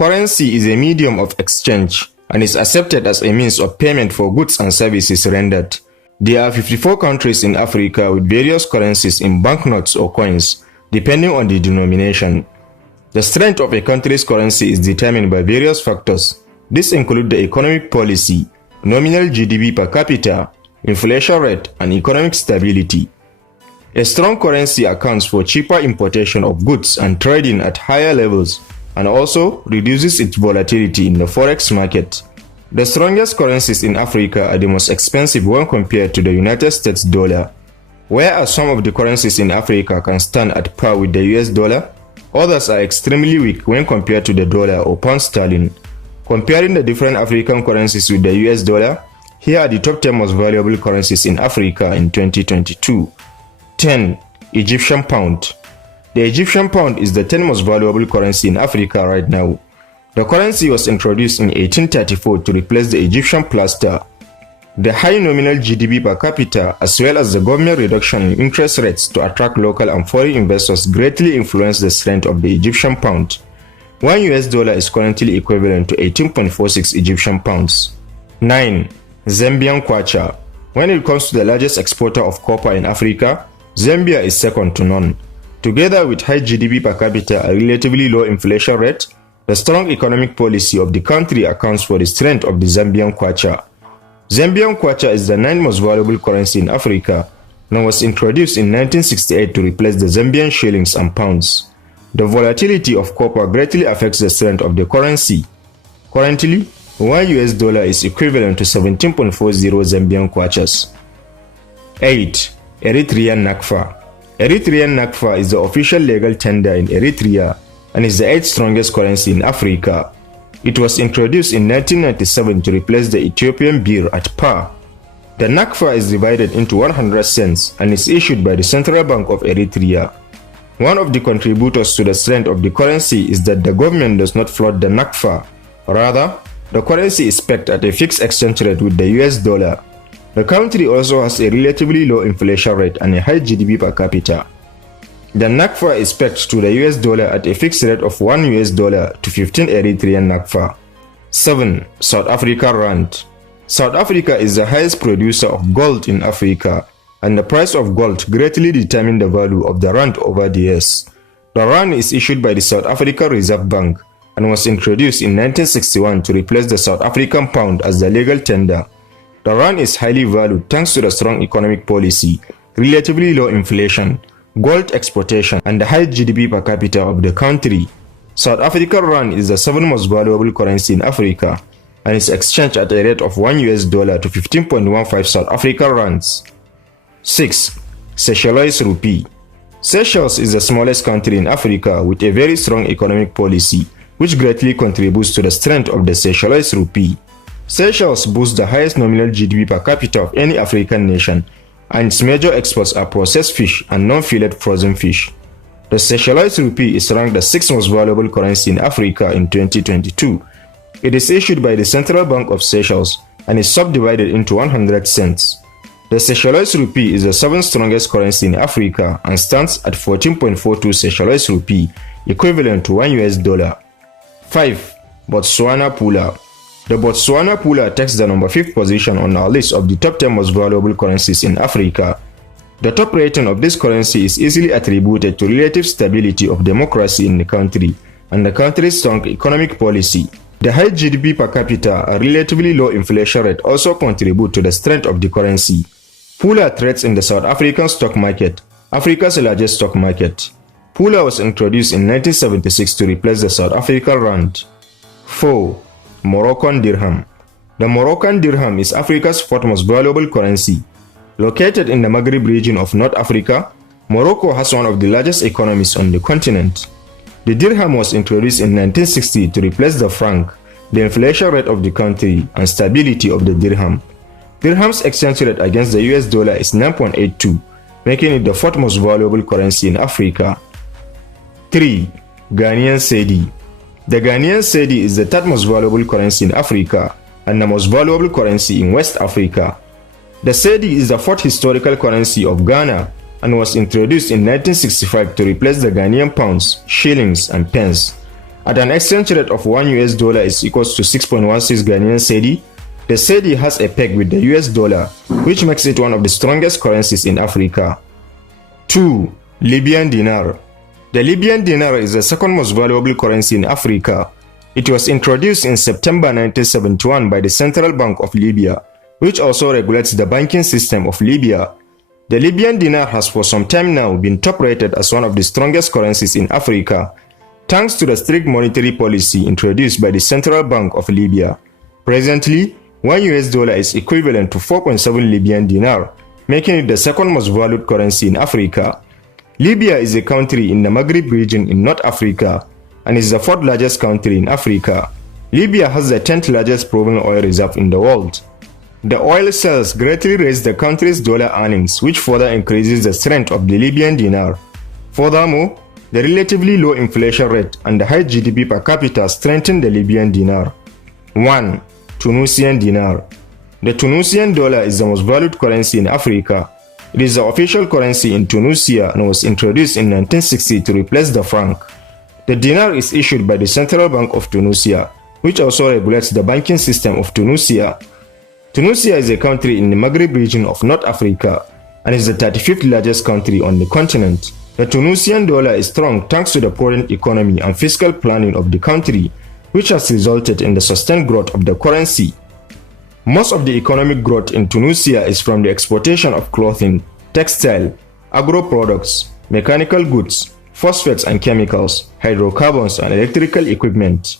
Currency is a medium of exchange and is accepted as a means of payment for goods and services rendered. There are 54 countries in Africa with various currencies in banknotes or coins, depending on the denomination. The strength of a country's currency is determined by various factors. These include the economic policy, nominal GDP per capita, inflation rate, and economic stability. A strong currency accounts for cheaper importation of goods and trading at higher levels, and also reduces its volatility in the forex market. The strongest currencies in Africa are the most expensive when compared to the United States dollar. Whereas some of the currencies in Africa can stand at par with the US dollar, others are extremely weak when compared to the dollar or pound sterling. Comparing the different African currencies with the US dollar, here are the top 10 most valuable currencies in Africa in 2022. 10. Egyptian pound. The Egyptian pound is the 10th most valuable currency in Africa right now. The currency was introduced in 1834 to replace the Egyptian piastre. The high nominal GDP per capita as well as the government reduction in interest rates to attract local and foreign investors greatly influenced the strength of the Egyptian pound. $1 US is currently equivalent to 18.46 Egyptian pounds. 9. Zambian kwacha. When it comes to the largest exporter of copper in Africa, Zambia is second to none. Together with high GDP per capita and relatively low inflation rate, the strong economic policy of the country accounts for the strength of the Zambian kwacha. Zambian kwacha is the 9th most valuable currency in Africa and was introduced in 1968 to replace the Zambian shillings and pounds. The volatility of copper greatly affects the strength of the currency. Currently, $1 US is equivalent to 17.40 Zambian kwachas. 8. Eritrean nakfa. Eritrean nakfa is the official legal tender in Eritrea and is the 8th strongest currency in Africa. It was introduced in 1997 to replace the Ethiopian birr at par. The nakfa is divided into 100 cents and is issued by the Central Bank of Eritrea. One of the contributors to the strength of the currency is that the government does not float the nakfa. Rather, the currency is pegged at a fixed exchange rate with the US dollar. The country also has a relatively low inflation rate and a high GDP per capita. The nakfa is pegged to the US dollar at a fixed rate of $1 US to 15 Eritrean nakfa. 7. South African rand. South Africa is the highest producer of gold in Africa, and the price of gold greatly determines the value of the rand over the years. The rand is issued by the South African Reserve Bank and was introduced in 1961 to replace the South African pound as the legal tender. The rand is highly valued thanks to the strong economic policy, relatively low inflation, gold exportation, and the high GDP per capita of the country. South African rand is the 7th most valuable currency in Africa and is exchanged at a rate of $1 US to 15.15 South African rands. 6. Seychelles rupee. Seychelles is the smallest country in Africa with a very strong economic policy, which greatly contributes to the strength of the Seychelles rupee. Seychelles boasts the highest nominal GDP per capita of any African nation, and its major exports are processed fish and non-fillet frozen fish. The Seychelles rupee is ranked the 6th most valuable currency in Africa in 2022. It is issued by the Central Bank of Seychelles and is subdivided into 100 cents. The Seychelles rupee is the 7th strongest currency in Africa and stands at 14.42 Seychelles rupee, equivalent to $1 US. 5. Botswana pula. The Botswana pula takes the number 5th position on our list of the top 10 most valuable currencies in Africa. The top rating of this currency is easily attributed to relative stability of democracy in the country and the country's strong economic policy. The high GDP per capita and relatively low inflation rate also contribute to the strength of the currency. Pula trades in the South African stock market, Africa's largest stock market. Pula was introduced in 1976 to replace the South African rand. 4. Moroccan dirham. The Moroccan dirham is Africa's 4th most valuable currency. Located in the Maghreb region of North Africa, Morocco has one of the largest economies on the continent. The dirham was introduced in 1960 to replace the franc, the inflation rate of the country, and stability of the dirham. Dirham's exchange rate against the US dollar is 9.82, making it the 4th most valuable currency in Africa. 3. Ghanaian cedi. The Ghanaian cedi is the 3rd most valuable currency in Africa and the most valuable currency in West Africa. The cedi is the 4th historical currency of Ghana and was introduced in 1965 to replace the Ghanaian pounds, shillings, and pence. At an exchange rate of $1 is equals to 6.16 Ghanaian cedi, the cedi has a peg with the US dollar, which makes it one of the strongest currencies in Africa. 2. Libyan dinar. The Libyan dinar is the second most valuable currency in Africa. It was introduced in September 1971 by the Central Bank of Libya, which also regulates the banking system of Libya. The Libyan dinar has for some time now been top-rated as one of the strongest currencies in Africa, thanks to the strict monetary policy introduced by the Central Bank of Libya. Presently, $1 is equivalent to 4.7 Libyan dinar, making it the second most valued currency in Africa. Libya is a country in the Maghreb region in North Africa and is the fourth largest country in Africa. Libya has the 10th largest proven oil reserve in the world. The oil sales greatly raised the country's dollar earnings, which further increases the strength of the Libyan dinar. Furthermore, the relatively low inflation rate and the high GDP per capita strengthen the Libyan dinar. 1. Tunisian dinar. The Tunisian dollar is the most valued currency in Africa. It is the official currency in Tunisia and was introduced in 1960 to replace the franc. The dinar is issued by the Central Bank of Tunisia, which also regulates the banking system of Tunisia. Tunisia is a country in the Maghreb region of North Africa and is the 35th largest country on the continent. The Tunisian dollar is strong thanks to the prudent economy and fiscal planning of the country, which has resulted in the sustained growth of the currency. Most of the economic growth in Tunisia is from the exportation of clothing, textile, agro-products, mechanical goods, phosphates and chemicals, hydrocarbons and electrical equipment.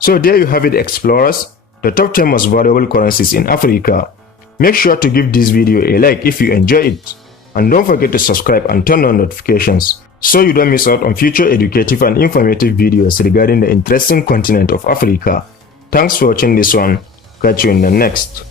So there you have it, explorers, the top 10 most valuable currencies in Africa. Make sure to give this video a like if you enjoy it, and don't forget to subscribe and turn on notifications so you don't miss out on future educative and informative videos regarding the interesting continent of Africa. Thanks for watching this one. Catch you in the next.